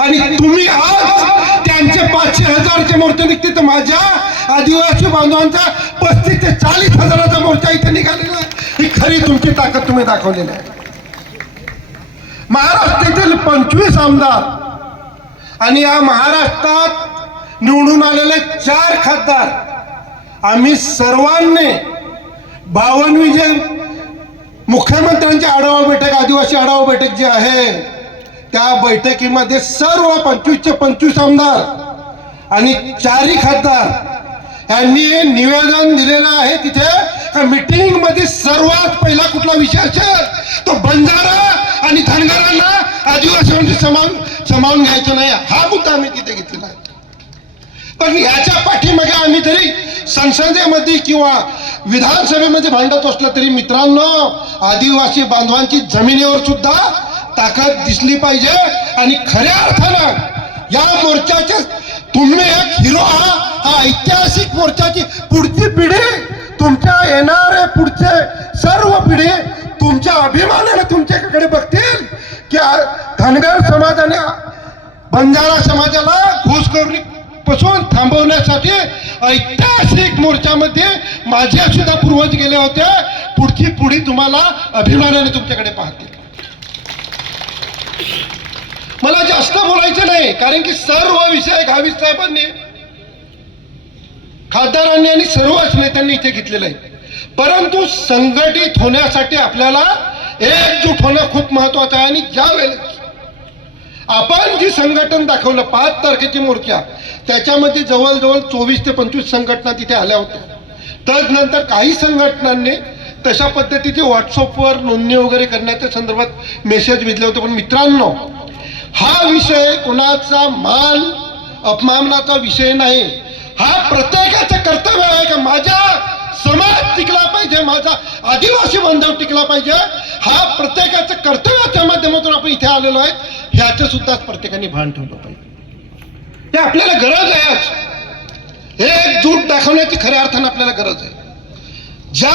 आणि तुम्ही आज त्यांचे पाचशे हजारचे मोर्चे निघते तर माझ्या आदिवासी बांधवांचा पस्तीस ते चाळीस हजाराचा मोर्चा इथे निघालेला ही खरी तुमची ताकद तुम्ही दाखवलेली आहे. महाराष्ट्रातील पंचवीस आमदार आणि या महाराष्ट्रात निवडून आलेले चार खासदार. आम्ही सर्वांनी बावन विजय मुख्यमंत्र्यांची आढावा बैठक आदिवासी आढावा बैठक जी आहे त्या बैठकीमध्ये सर्व पंचवीसचे पंचवीस आमदार आणि चारही खासदार यांनी निवेदन दिलेलं आहे तिथे. मिटिंगमध्ये सर्वात पहिला कुठला विषय असेल? तो बंजारा आणि धनगरांना आदिवासींशी समान समावून घ्यायचं नाही. हा मुद्दा आम्ही तिथे घेतलेला आहे. पण याच्या पाठीमागे आम्ही तरी संसदेमध्ये किंवा विधानसभेमध्ये भांडत असलो तरी मित्रांनो आदिवासी बांधवांची जमिनीवर सुद्धा ताकद दिसली पाहिजे आणि खऱ्या अर्थानं या मोर्चाचे तुम्ही एक हिरो आहात. हा ऐतिहासिक मोर्चाची पुढची पिढी तुमच्या येणारे पुढचे सर्व पिढी तुमच्या अभिमानाने तुमच्याकडे बघतील की धनगर समाजाने बंजारा समाजाला घुसखोरी पासून थांबवण्यासाठी ऐतिहासिक मोर्चामध्ये माझे सुद्धा पूर्वज गेले होते. पुढची पुढी तुम्हाला अभिमानाने तुमच्याकडे पाहतील. मला जास्त बोलायचं नाही कारण की सर्व विषय गावित साहेबांनी खासदारांनी आणि सर्वच नेत्यांनी इथे घेतलेलं आहे. परंतु संघटित होण्यासाठी आपल्याला एकजूट होणं खूप महत्वाचं आहे. आणि ज्या वेळेस आपण जी संघटन दाखवलं पाच तारखेची मोर्चा त्याच्यामध्ये जवळजवळ चोवीस ते पंचवीस संघटना तिथे आल्या होत्या. तदनंतर काही संघटनांनी तशा पद्धतीचे व्हॉट्सअपवर नोंदणी वगैरे करण्याच्या संदर्भात मेसेज भेटले होते. पण मित्रांनो हा विषय कोणाचा मान अपमानाचा विषय नाही. हा प्रत्येकाचं कर्तव्य आहे का माझ्या समाज टिकला पाहिजे माझा आदिवासी बांधव टिकला पाहिजे? हा प्रत्येकाचं कर्तव्याच्या माध्यमातून आपण इथे आलेलो आहे ह्याचं सुद्धा प्रत्येकाने भान ठेवलं पाहिजे. हे आपल्याला गरज आहे आज. हे एकजूट दाखवण्याची खऱ्या अर्थानं आपल्याला गरज आहे. ज्या